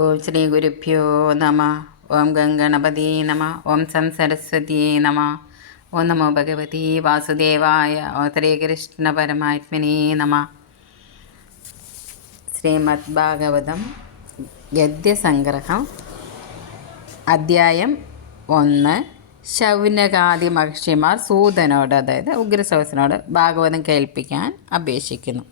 ഓം ശ്രീ ഗുരുഭ്യോ നമ. ഓം ഗംഗണപതി നമ. ഓം സം സരസ്വതി നമ. ഓം നമോ ഭഗവതി വാസുദേവായ. ഓം ശ്രീകൃഷ്ണ പരമാത്മനേ നമ. ശ്രീമദ് ഭാഗവതം ഗദ്യസംഗ്രഹം അദ്ധ്യായം 1. ശൗനകാദി മഹർഷിമാർ സൂതനോട്, അതായത് ഉഗ്രശ്രവസിനോട് ഭാഗവതം കേൾപ്പിക്കാൻ അപേക്ഷിക്കുന്നു.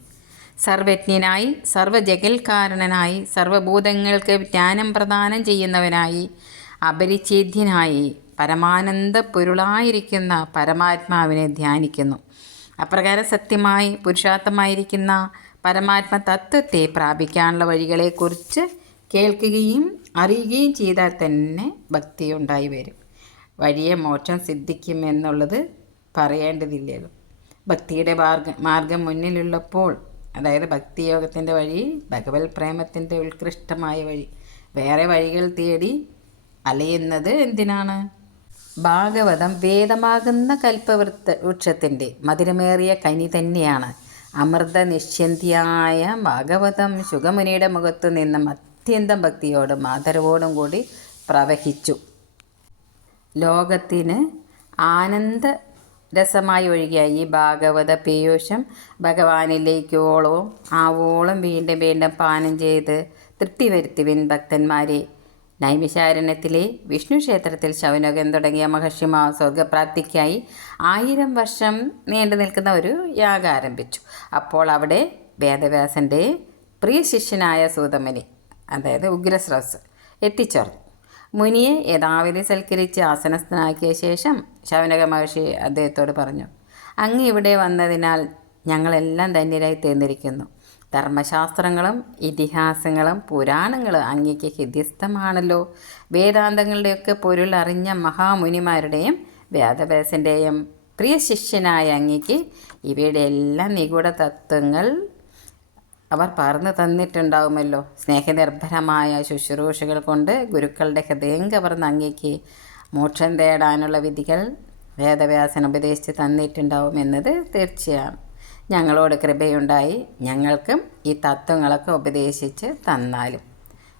സർവജ്ഞനായി, സർവജഗൽക്കാരണനായി, സർവഭൂതങ്ങൾക്ക് ജ്ഞാനം പ്രദാനം ചെയ്യുന്നവനായി, അപരിച്ഛേദ്യനായി, പരമാനന്ദ പൊരുളായിരിക്കുന്ന പരമാത്മാവിനെ ധ്യാനിക്കുന്നു. അപ്രകാരം സത്യമായി പുരുഷാർത്ഥമായിരിക്കുന്ന പരമാത്മ തത്വത്തെ പ്രാപിക്കാനുള്ള വഴികളെക്കുറിച്ച് കേൾക്കുകയും അറിയുകയും ചെയ്താൽ തന്നെ ഭക്തിയുണ്ടായി വരും. വഴിയെ മോക്ഷം സിദ്ധിക്കും എന്നുള്ളത് പറയേണ്ടതില്ലല്ലോ. ഭക്തിയുടെ മാർഗം മുന്നിലുള്ളപ്പോൾ, അതായത് ഭക്തിയോഗത്തിൻ്റെ വഴി ഭഗവത് പ്രേമത്തിൻ്റെ ഉത്കൃഷ്ടമായ വഴി, വേറെ വഴികൾ തേടി അലയുന്നത് എന്തിനാണ്? ഭാഗവതം വേദമാകുന്ന കൽപ്പവൃക്ഷത്തിൻ്റെ മധുരമേറിയ കനി തന്നെയാണ്. അമൃത നിശ്ചന്തിയായ ഭാഗവതം ശുഗമുനിയുടെ മുഖത്തു നിന്നും അത്യന്തം ഭക്തിയോടും ആദരവോടും കൂടി പ്രവഹിച്ചു. ലോകത്തിന് ആനന്ദ രസമായി ഒഴുകിയ ഈ ഭാഗവത പീയൂഷം ഭഗവാനിലേക്കോളവും ആവോളം വീണ്ടും വീണ്ടും പാനം ചെയ്ത് തൃപ്തി വരുത്തുവിൻ ഭക്തന്മാരെ. നൈമിഷാരണ്യത്തിലെ വിഷ്ണു ക്ഷേത്രത്തിൽ ശൗനകൻ തുടങ്ങിയ മഹർഷിമാർ സ്വർഗപ്രാപ്തിക്കായി 1000 വർഷം നീണ്ടു നിൽക്കുന്ന ഒരു യാഗം ആരംഭിച്ചു. അപ്പോൾ അവിടെ വേദവ്യാസൻ്റെ പ്രിയ ശിഷ്യനായ സൂതമുനി, അതായത് ഉഗ്രശ്രവസ്, എത്തിച്ചേർന്നു. മുനിയെ യഥാവിധി സൽക്കരിച്ച് ആസനസ്ഥനാക്കിയ ശേഷം ശൗനക മഹർഷി അദ്ദേഹത്തോട് പറഞ്ഞു, അങ്ങ് ഇവിടെ വന്നതിനാൽ ഞങ്ങളെല്ലാം ധന്യരായി തീർന്നിരിക്കുന്നു. ധർമ്മശാസ്ത്രങ്ങളും ഇതിഹാസങ്ങളും പുരാണങ്ങളും അങ്ങേക്ക് ഹൃദ്യസ്ഥമാണല്ലോ. വേദാന്തങ്ങളുടെയൊക്കെ പൊരുൾ അറിഞ്ഞ മഹാമുനിമാരുടെയും വേദവ്യാസൻ്റെയും പ്രിയ ശിഷ്യനായ അങ്ങേക്ക് ഇവയുടെ എല്ലാം നിഗൂഢ തത്വങ്ങൾ അവർ പറഞ്ഞു തന്നിട്ടുണ്ടാവുമല്ലോ. സ്നേഹനിർഭരമായ ശുശ്രൂഷകൾ കൊണ്ട് ഗുരുക്കളുടെ ഹൃദയം കവർന്ന് അങ്ങേക്ക് മോക്ഷം തേടാനുള്ള വിധികൾ വേദവ്യാസൻ ഉപദേശിച്ച് തന്നിട്ടുണ്ടാവുമെന്നത് തീർച്ചയാണ്. ഞങ്ങളോട് കൃപയുണ്ടായി ഞങ്ങൾക്കും ഈ തത്വങ്ങളൊക്കെ ഉപദേശിച്ച് തന്നാലും.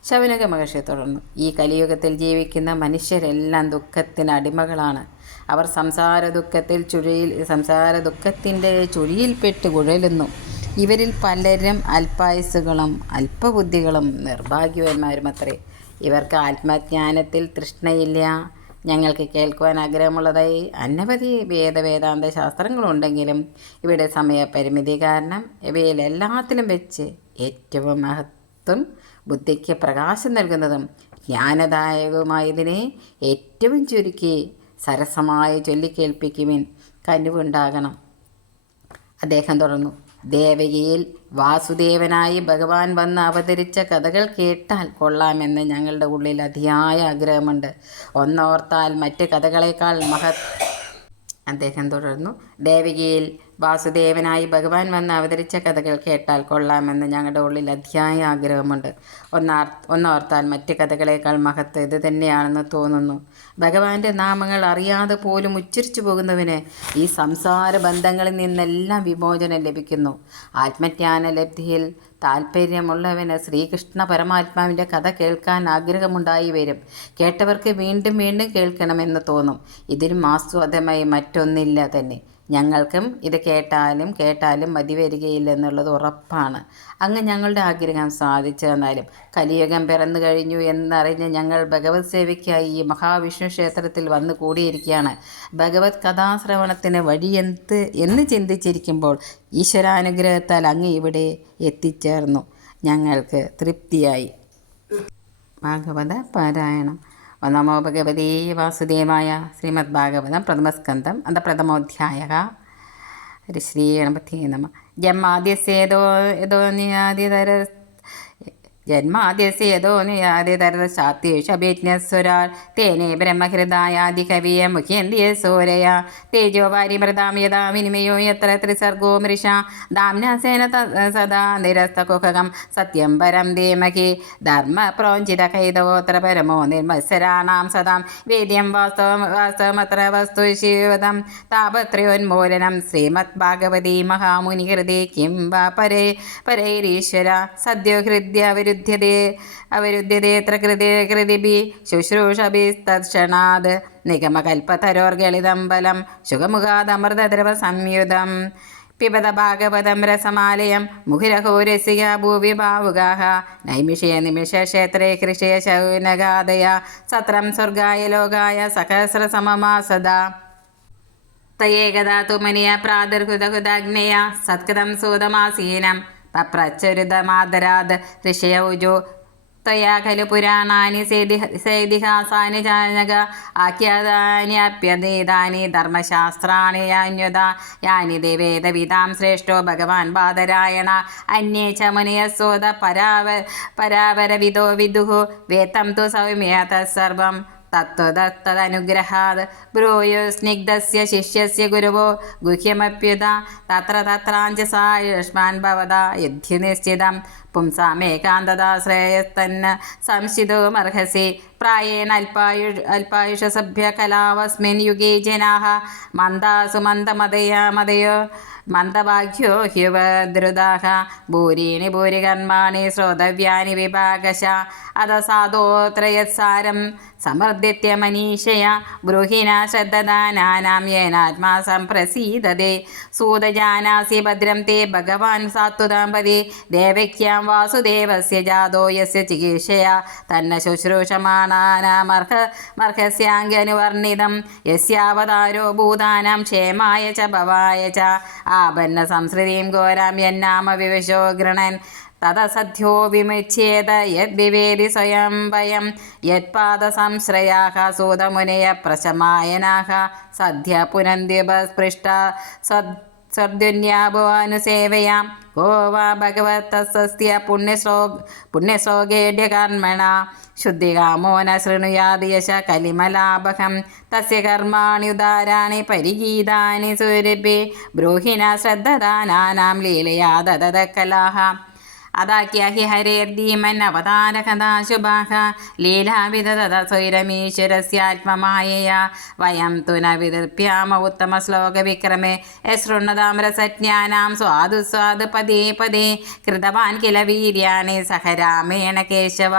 ശൗനക മഹർഷി തുടർന്നു, ഈ കലിയുഗത്തിൽ ജീവിക്കുന്ന മനുഷ്യരെല്ലാം ദുഃഖത്തിന് അടിമകളാണ്. അവർ സംസാര ദുഃഖത്തിൻ്റെ ചുഴിയിൽപ്പെട്ട് കുഴലുന്നു. ഇവരിൽ പലരും അല്പായുസ്സുകളും അല്പബുദ്ധികളും നിർഭാഗ്യവാന്മാരും അത്രേ. ഇവർക്ക് ആത്മജ്ഞാനത്തിൽ തൃഷ്ണയില്ല. ഞങ്ങൾക്ക് കേൾക്കുവാൻ ആഗ്രഹമുള്ളതായി അനവധി വേദാന്ത ശാസ്ത്രങ്ങളുണ്ടെങ്കിലും ഇവയുടെ സമയപരിമിതി കാരണം ഇവയിൽ എല്ലാത്തിലും വെച്ച് ഏറ്റവും മഹത്വം ബുദ്ധിക്ക് പ്രകാശം നൽകുന്നതും ജ്ഞാനദായകവുമായതിനെ ഏറ്റവും ചുരുക്കി സരസമായി ചൊല്ലിക്കേൾപ്പിക്കുവിൻ, കനിവുണ്ടാകണം. അദ്ദേഹം തുടർന്നു, ദേവകിയിൽ വാസുദേവനായി ഭഗവാൻ വന്ന് അവതരിച്ച കഥകൾ കേട്ടാൽ കൊള്ളാമെന്ന് ഞങ്ങളുടെ ഉള്ളിൽ അതിയായ ആഗ്രഹമുണ്ട്. ഒന്നോർത്താൽ മറ്റ് കഥകളേക്കാൾ അദ്ദേഹം തുടർന്നു, ദേവകിയിൽ വാസുദേവനായി ഭഗവാൻ വന്ന് അവതരിച്ച കഥകൾ കേട്ടാൽ കൊള്ളാമെന്ന് ഞങ്ങളുടെ ഉള്ളിൽ അതിയായ ആഗ്രഹമുണ്ട്. ഒന്നോർത്താൽ മറ്റ് കഥകളേക്കാൾ മഹത്വം ഇത് തന്നെയാണെന്ന് തോന്നുന്നു. ഭഗവാന്റെ നാമങ്ങൾ അറിയാതെ പോലും ഉച്ചരിച്ചു പോകുന്നവന് ഈ സംസാര ബന്ധങ്ങളിൽ നിന്നെല്ലാം വിമോചനം ലഭിക്കുന്നു. ആത്മജ്ഞാന ലബ്ധിയിൽ താല്പര്യമുള്ളവന് ശ്രീകൃഷ്ണ പരമാത്മാവിൻ്റെ കഥ കേൾക്കാൻ ആഗ്രഹമുണ്ടായി വരും. കേട്ടവർക്ക് വീണ്ടും വീണ്ടും കേൾക്കണമെന്ന് തോന്നും. ഇതിലും ആസ്വാദമായി മറ്റൊന്നില്ല തന്നെ. ഞങ്ങൾക്കും ഇത് കേട്ടാലും മതി വരികയില്ലെന്നുള്ളത് ഉറപ്പാണ്. അങ്ങ് ഞങ്ങളുടെ ആഗ്രഹം സാധിച്ചു തന്നാലും. കലിയുഗം പിറന്നു കഴിഞ്ഞു എന്നറിഞ്ഞ് ഞങ്ങൾ ഭഗവത് സേവയ്ക്കായി ഈ മഹാവിഷ്ണു ക്ഷേത്രത്തിൽ വന്നു കൂടിയിരിക്കുകയാണ്. ഭഗവത് കഥാശ്രവണത്തിന് വഴിയെന്ത് എന്ന് ചിന്തിച്ചിരിക്കുമ്പോൾ ഈശ്വരാനുഗ്രഹത്താൽ അങ്ങ് ഇവിടെ എത്തിച്ചേർന്നു. ഞങ്ങൾക്ക് തൃപ്തിയായി. ഭാഗവത പാരായണം. നമോ ഭഗവതേ വാസുദേവായ. ശ്രീമദ് ഭാഗവതം പ്രഥമസ്കന്ധം അത പ്രഥമോധ്യായഃ. ശ്രീ ഗണപതി നമഃ. ജന്മാദ്യസ്യ യതോ നിയാതിതരശാത്യേഷഭിജ്ഞസ്വരാൽ തേനേ ബ്രഹ്മഹൃദായാദികവിയ മുഖ്യന്തിയ സൂരയ തേജോ വാരിമൃതാം യഥാ വിനിമയോ യത്ര ത്രിസർഗോ മൃഷ ദാംനാസേന സദാ നിരസ്തകുഹകം സത്യം പരം ധീമഹി ധർമ്മ പ്രോഞ്ചിതകൈതവോത്ര പരമോ നിർമത്സരാണാം സദാം വേദ്യം വാസ്തവമത്ര വസ്തു ശിവദം താപത്രയോന്മൂലനം ശ്രീമദ് ഭാഗവതി മഹാമുനിഹൃദേ കിം വാ പരൈരീശ്വര സദ്യോ ഹൃദ്യ വിരുദ്ധ അവരുദ്ധ്യതേത്ര കൃതിഭി ശുശ്രൂഷഭിസ്തക്ഷണാത് നിഗമകൽപ്പതരോർഗളിതം ബലം ശുഖമുഖാദമൃതദ്രവ സംയുതം പിബത ഭാഗവതം രസമാലയം മുഹുരഹോ രസിക ഭൂവി ഭാവുകാഹ നൈമിഷയ നിമിഷക്ഷേത്രേ കൃഷയ ശൗനഗാദയ സത്രം സ്വർഗായ ലോകായ സഹസ്രസമമാസദാ തയേകദാ തുമനിയ പ്രാദുർഹുതഹുദാഗ്നേയ സത്കൃതം സൂതമാസീനം പപ്രച്ചുരുതമാദരാത് ഋഷയ ഉജോ ത്വയാ ഖലു പുരാണാനി സേതിഹാസാനി ജാനക ആഖ്യാതാനി അപ്യതീതാനി ധർമ്മശാസ്ത്രാണി യാന്യുത യാനി വേദവിതാം ശ്രേഷ്ഠോ ഭഗവാൻ ബാദരായണ അന്യേ ച മുനയസോദ പരാവരവിദോ വിദുഃ വേത്തം തു സൗമ്യ തത്സർവം തത്വദത്തദനുഗ്രഹാത് ബ്രൂയോ സ്നിഗ്ധസ്യ ശിഷ്യസ്യ ഗുരുവോ ഗുഹ്യമപ്യുത തത്ര തത്രാഞ്ജസായുഷ്മാൻ ഭവതാ യദ്ധ്യ നിശ്ചിതം പുംസാമേകാന്തതാ ശ്രേയസ്തന്ന സംശിതോമർഹസി പ്രായേണ അല്പായുഷസഭ്യകലാവസ്മിൻ യുഗേ ജനാഃ മന്ദാസു മന്ദമതയോ മന്ദഭാഗ്യോ ഹ്യുവദ്രുതാഃ ഭൂരീണി ഭൂരികർമാണി ശ്രോതവ്യാനി വിഭാഗശ അത സാധോത്രയത്സാരം സമർദ്ദിത്യ മനീഷയ ബ്രൂഹിണ ശ്രദ്ധദാനാനാം യേനാത്മാ സംപ്രസീദതേ സൂതജാനാസി ഭദ്രം തേ ഭഗവാൻ സാത്വതാംപതി ദേവക്യാം വാസുദേവസ്യ ജാതോ യസ്യ ചികീർഷയ തന്ന ശുശ്രൂഷമാണാനാമർഹസ്യാംഗനുവർണിതം യസ്യാവതാരോ ഭൂതാനാം ക്ഷേമായ ച ഭവായ ച ആപന്ന സംസൃതിം ഘോരാം യന്നാമ വിവശോ ഗൃണൻ തദസദ്ധ്യോ വിമുച്യേത യദ്വിവേദി സ്വയം ഭയം യത്പാദസംശ്രയാഃ സൂതമുനയ പ്രശമായനാഃ സദ്യ പുനന്ത്യുപസ്പൃഷ്ട സദ്യുന്യാഭവാനുസേവയാം കോ വാ ഭഗവത്തസ്യ പുണ്യശ്ലോകേഢ്യകർമ്മണ ശുദ്ധികാമോ ന ശൃണുയാത് യശ കലിമലാഭകം തസ്യ കർമാണ്യുദാരാണി പരിഗീതാനി സൂര്യഭി ബ്രൂഹിണ ശ്രദ്ധദാനാനാം ലീലയാ ദദത കലാഃ അതാക്യ ഹി ഹരേർധീമൻ അവതാരകഥാശുഭാഃ ലീലാവിധതഥൈരമീശ്വരസ്യാത്മമായയാ വയം തു ന വിദർഭ്യാമ ഉത്തമശ്ലോകവിക്രമേ യശൃണ്വതാം രസജ്ഞാനാം സ്വാദു സ്വാദു പദേ പദേ കൃതവാൻ കില വീര്യാണി സഹ രാമേണ കേശവ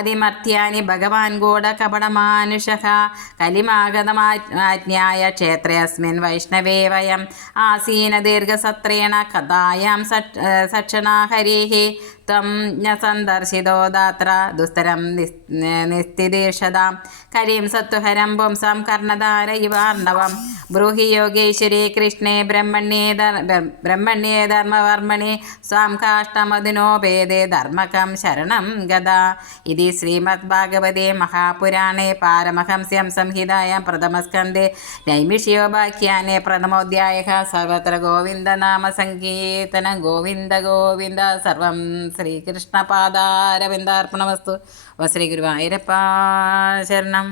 അതിമർത്യാനി ഭഗവാൻ ഗൂഢകപടമാനുഷഃ കലിമാഗതമാജ്ഞായ ക്ഷേത്രേ അസ്മിൻ വൈഷ്ണവേ വയം ആസീന ദീർഘസത്രേണ കഥായാം സക്ഷണാ ഹരേഃ ത്വം ന സന്ദർശിതോ ദാത്ര ദുസ്തരം നിസ്തിദീർഷതാം കരീം സത്വഹരം പുംസം കർണധാര ഇവാർണവം ബ്രൂഹി യോഗേശ്വരി കൃഷ്ണേ ബ്രഹ്മണ്യേ ധർമ്മവർമ്മണി സ്വാം കാഷ്ടമധുനോപേദേ ധർമ്മകം ശരണം ഗദാ ഇതി ശ്രീമദ് ഭാഗവതേ മഹാപുരാണേ പാരമഹംസ്യം സംഹിതായാം പ്രഥമസ്കന്ധേ നൈമിഷ്യോപാഖ്യാനേ പ്രഥമോധ്യായഃ സർവത്ര ഗോവിന്ദനാമ സങ്കീർത്തനം ഗോവിന്ദ ഗോവിന്ദ സർവം ശ്രീകൃഷ്ണപാദാരവിന്ദാർപ്പണമസ്തു. ശ്രീ ഗുരുവായൂരപ്പ ശരണം.